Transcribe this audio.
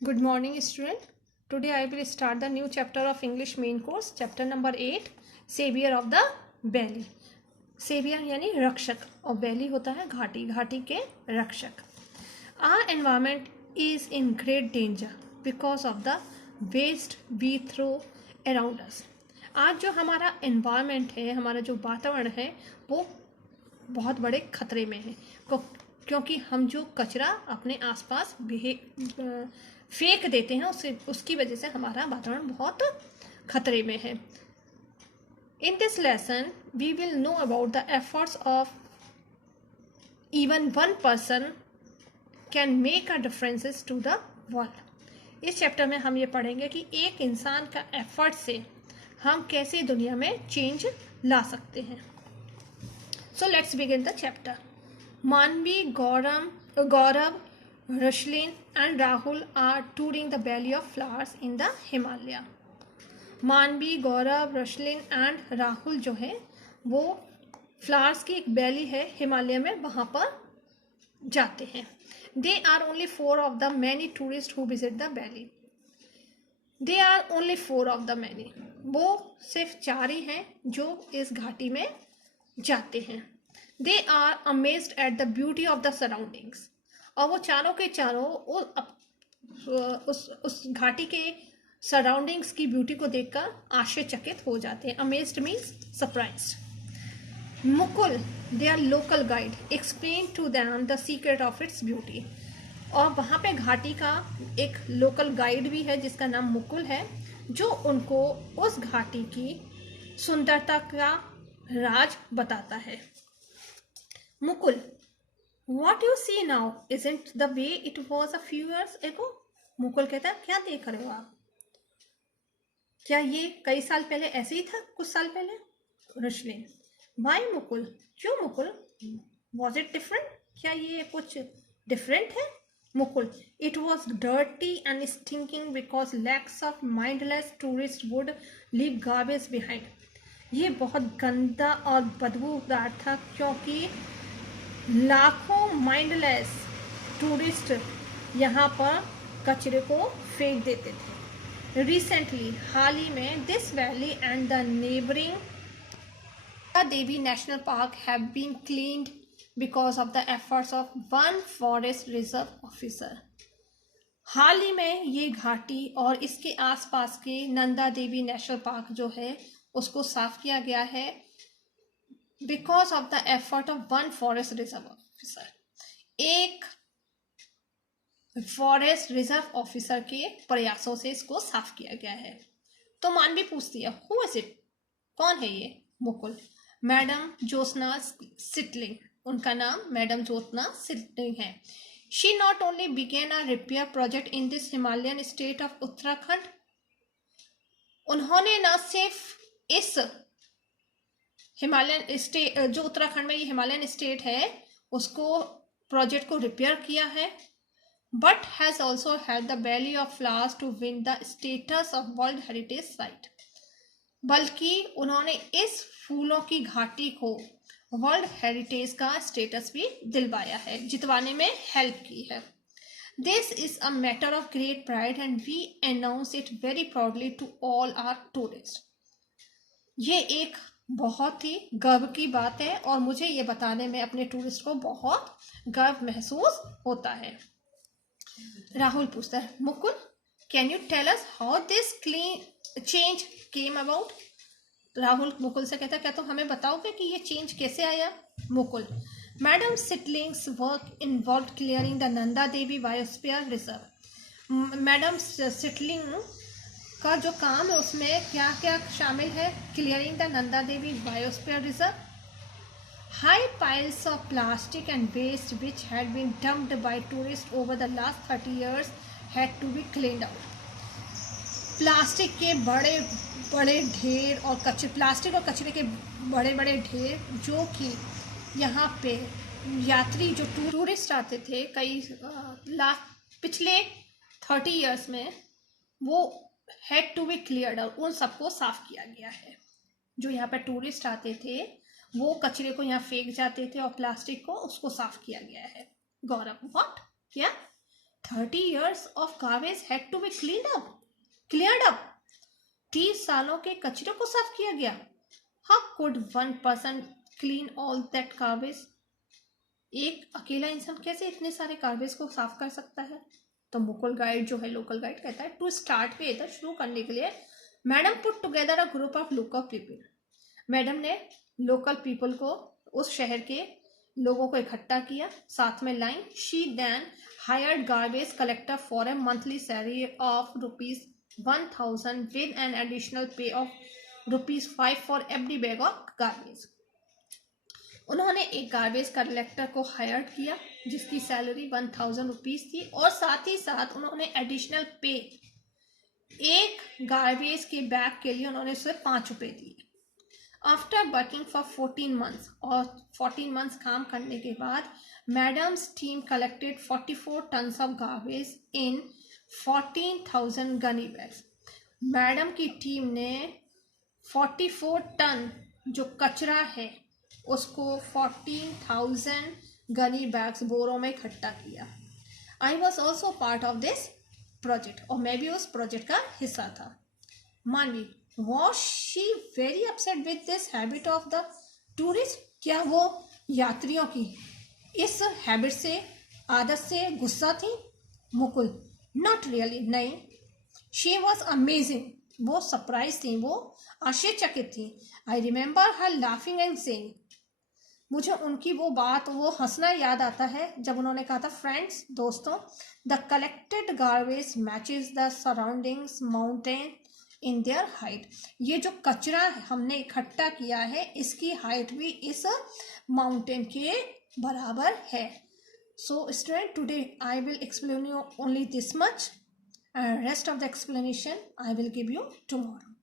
Good morning, student. Today I will start the new chapter of English main course, chapter number 8, Savior of the Valley. Savior यानी रक्षक और valley होता है घाटी, घाटी के रक्षक. Our environment is in great danger because of the waste we throw around us. आज जो हमारा environment है, हमारा जो वातावरण है, वो बहुत बड़े खतरे में है क्योंकि हम जो कचरा अपने आसपास फेंक देते हैं उसकी वजह से हमारा वातावरण बहुत खतरे में है. In this lesson, we will know about the efforts of even one person can make a differences to the world. इस चैप्टर में हम ये पढ़ेंगे कि एक इंसान का एफर्ट से हम कैसे दुनिया में चेंज ला सकते हैं. So let's begin the chapter. Manvi, Gaurav, Rushlin and Rahul are touring the Valley of Flowers in the Himalaya. मानवी, गौरव, रशलिन एंड राहुल जो है वो फ्लावर्स की एक वैली है हिमालय में, वहाँ पर जाते हैं. They are only 4 of the many tourist who visit the valley. They are only 4 of the many. वो सिर्फ 4 ही हैं जो इस घाटी में जाते हैं. They are amazed at the beauty of the surroundings. और वो चारों के चारों उस घाटी के सराउंडिंग्स की ब्यूटी को देखकर आश्चर्यचकित हो जाते हैं. Amazed means surprised. Mukul, their local guide, explain to them the secret of its beauty. और वहाँ पे घाटी का एक लोकल गाइड भी है जिसका नाम मुकुल है, जो उनको उस घाटी की सुंदरता का राज बताता है. Mukul, What you see now isn't the way it was a few years ago. Mukul कहता है, क्या देख रहे हो आप? क्या ये कई साल पहले ऐसे ही था, कुछ साल पहले? रुशलिन, Why मुकुल? क्यों मुकुल? Was it different? क्या ये कुछ डिफरेंट है? Mukul, It was dirty and stinking because lakhs of mindless tourists would leave garbage behind. ये बहुत गंदा और बदबूदार था क्योंकि लाखों माइंडलेस टूरिस्ट यहाँ पर कचरे को फेंक देते थे. रिसेंटली, हाल ही में, this valley and the neighbouring Devi national park have been cleaned because of the efforts of one forest reserve officer. हाल ही में ये घाटी और इसके आसपास के नंदा देवी नेशनल पार्क जो है उसको साफ किया गया है because of the effort of one forest reserve officer. एक फॉरेस्ट रिजर्व ऑफिसर के प्रयासों से इसको साफ किया गया है. तो मानवी पूछती है, हु इज इट? कौन है ये? मुकुल, मैडम ज्योत्सना सिटलिंग. उनका नाम मैडम ज्योत्सना सिटलिंग है. She not only began a repair project in this Himalayan state of Uttarakhand. उन्होंने न सिर्फ इस हिमालयन स्टेट, जो उत्तराखंड में ये हिमालयन स्टेट है, उसको प्रोजेक्ट को रिपेयर किया है, but has also had the Valley of Flowers to win the status of world heritage site. बल्कि उन्होंने इस फूलों की घाटी को वर्ल्ड हेरिटेज का स्टेटस भी दिलवाया है, जितवाने में हेल्प की है. This is a matter of great pride and we announce it very proudly to all our tourist. ये एक बहुत ही गर्व की बात है और मुझे ये बताने में अपने टूरिस्ट को बहुत गर्व महसूस होता है. राहुल पूछता है, Mukul, can you tell us how this change came about? Rahul Mukul से कहता है, क्या तुम हमें बताओगे कि ये चेंज कैसे आया? Mukul, madam Sitling's work involve clearing the Nanda Devi biosphere reserve. Madam Sitling का जो काम है उसमें क्या क्या शामिल है? Clearing the Nanda Devi biosphere reserve. High piles of plastic and waste which had been dumped by tourist over the last 30 years had to be cleaned out. Plastic के बड़े बड़े ढेर और प्लास्टिक और कचरे के बड़े बड़े ढेर जो कि यहाँ पे यात्री जो टूरिस्ट आते थे कई पिछले 30 years में, वो had to be cleared out. उन सबको साफ किया गया है. जो यहाँ पर टूरिस्ट आते थे वो कचरे को यहाँ फेंक जाते थे और प्लास्टिक को उसको साफ किया गया है. गौरव, व्हाट? क्या? 30 years of garbage had to be cleared up. 30 सालों के कचरे को साफ किया गया. How could one person clean all that garbage? एक अकेला इंसान कैसे इतने सारे गार्बेज को साफ कर सकता है? तो मुकुल गाइड जो है, लोकल गाइड, कहता है टू स्टार्ट में, शुरू करने के लिए madam put together a group of local people. Madam ने लोकल पीपल को, उस शहर के लोगों को इकट्ठा किया, साथ में line. She then hired garbage collector for a monthly salary of ₹1000 with an additional pay of ₹5 for every bag of garbage. उन्होंने एक गार्बेज कलेक्टर को हायर किया जिसकी सैलरी ₹1000 थी, और साथ ही साथ उन्होंने एडिशनल पे, एक गार्बेज के बैग के लिए उन्होंने उसे ₹5 दिए. आफ्टर वर्किंग फॉर 14 मंथ्स, और 14 मंथ्स काम करने के बाद madams team collected 44 tons of garbage in 14,000 Ghani bags. Madam की टीम ने 44 टन जो कचरा है उसको 14,000 गनी बैग्स, बोरों में इकट्ठा किया. I was also part of this project, और मैं भी उस प्रोजेक्ट का हिस्सा था. मानवी, was she very upset with this habit of the tourist? क्या वो यात्रियों की इस हैबिट से, आदत से गुस्सा थी? मुकुल, नॉट रियली, नहीं. शी वॉज अमेजिंग, वो सरप्राइज थी, वो आश्चर्यचकित थी. I remember her laughing and saying, मुझे उनकी वो बात, वो हंसना याद आता है जब उन्होंने कहा था, फ्रेंड्स, दोस्तों, the collected garbage matches the surroundings mountain in their height. ये जो कचरा हमने इकट्ठा किया है इसकी हाइट भी इस माउंटेन के बराबर है. So student, today I will explain you only this much, and rest of the explanation I will give you tomorrow.